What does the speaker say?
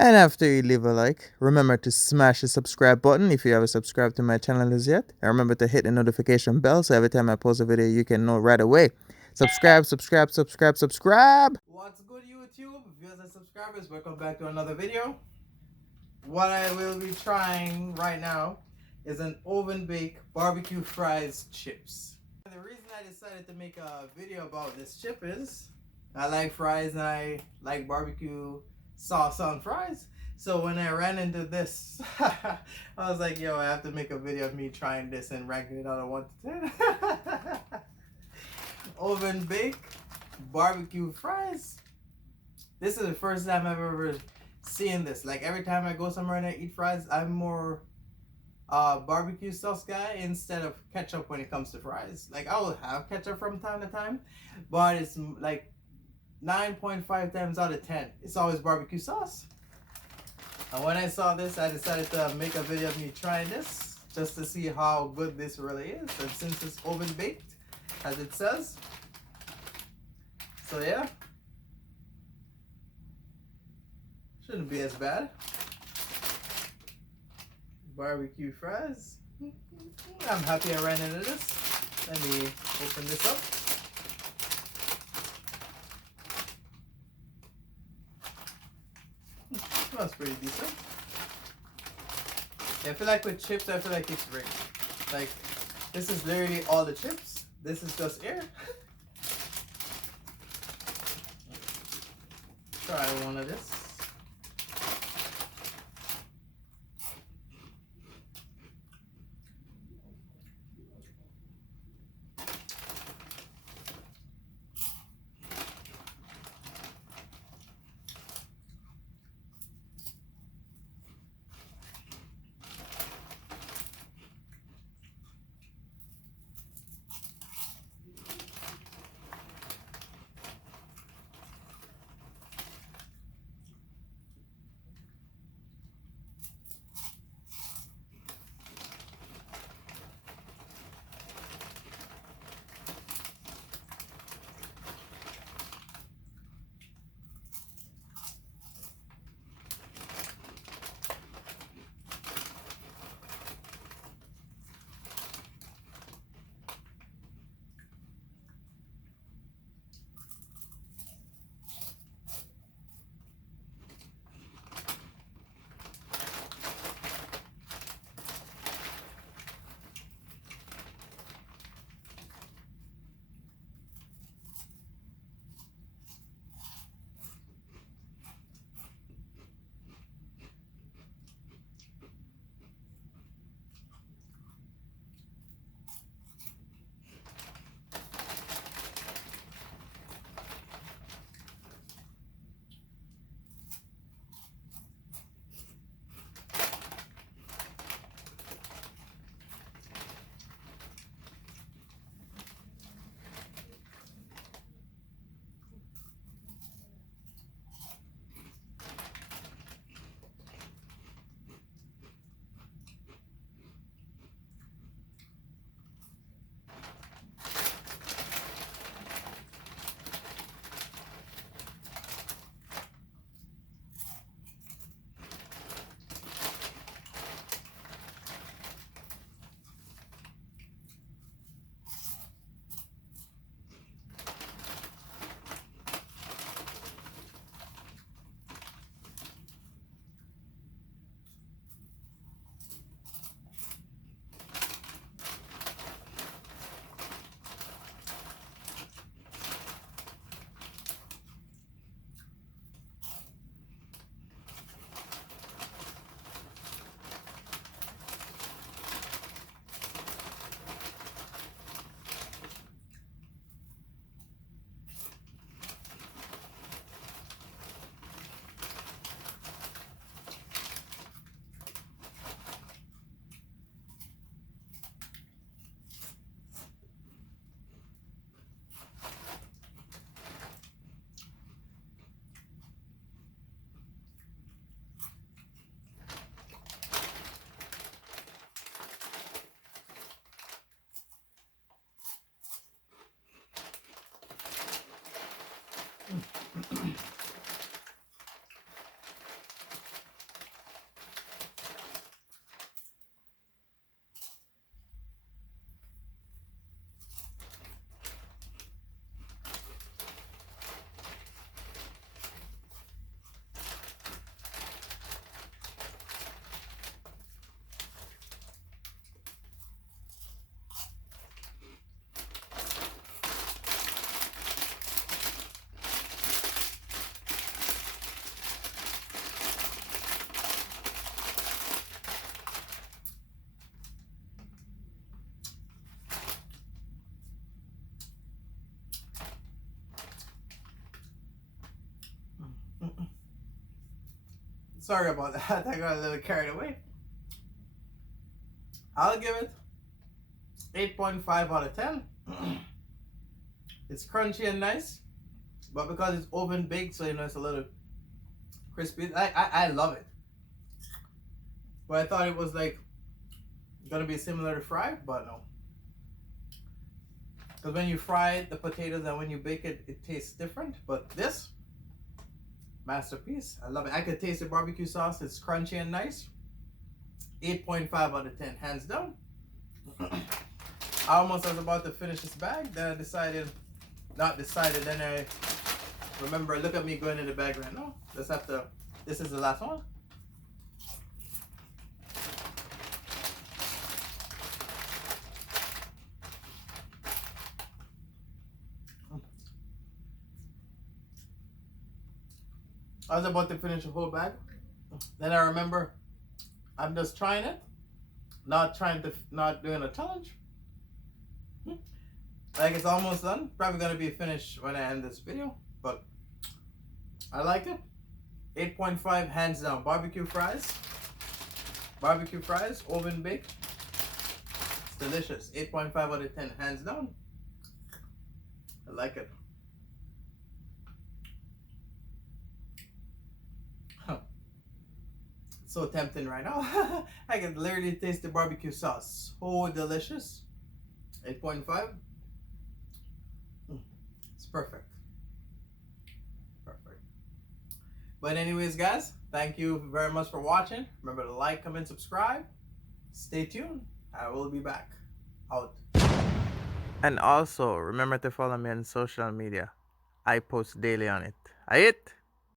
And after you leave a like, remember to smash the subscribe button if you haven't subscribed to my channel as yet. And remember to hit the notification bell so every time I post a video, you can know right away. Subscribe, subscribe, subscribe, subscribe. What's good, YouTube? Viewers and subscribers, welcome back to another video. What I will be trying right now is an oven baked barbecue fries chips. The reason I decided to make a video about this chip is I like fries and I like barbecue sauce on fries. So when I ran into this, I was like, yo, I have to make a video of me trying this and ranking it out of 1 to 10. Oven baked barbecue fries. This is the first time I've ever seen this. Like every time I go somewhere and I eat fries, I'm more barbecue sauce guy instead of ketchup when it comes to fries. Like I will have ketchup from time to time, but it's like 9.5 times out of 10, it's always barbecue sauce. And when I saw this, I decided to make a video of me trying this just to see how good this really is. And since it's oven baked, as it says, so yeah, shouldn't be as bad. Barbecue fries. I'm happy I ran into this. Let me open this up. Smells pretty decent. Yeah, I feel like with chips, I feel like it's rigged. Like, this is literally all the chips. This is just air. Try one of this. Sorry about that. I got a little carried away. I'll give it 8.5 out of 10. It's crunchy and nice, but because it's oven baked, so you know it's a little crispy. I love it. But I thought it was like gonna be similar to fried, but no. Because when you fry the potatoes and when you bake it, it tastes different. But this, masterpiece. I love it. I could taste the barbecue sauce. It's crunchy and nice. 8.5 out of 10, hands down. I almost was about to finish this bag. Then I decided, then I remember, look at me going in the bag right now. Let's have to, this is the last one. I was about to finish the whole bag. Then I remember I'm just trying it. Not doing a challenge. Like it's almost done. Probably gonna be finished when I end this video. But I like it. 8.5 hands down. Barbecue fries. Oven baked. It's delicious. 8.5 out of 10 hands down. I like it. So tempting right now. I can literally taste the barbecue sauce. So delicious. 8.5. It's perfect. Perfect. But anyways, guys, thank you very much for watching. Remember to like, comment, subscribe. Stay tuned. I will be back. Out. And also, remember to follow me on social media. I post daily on it. Aight?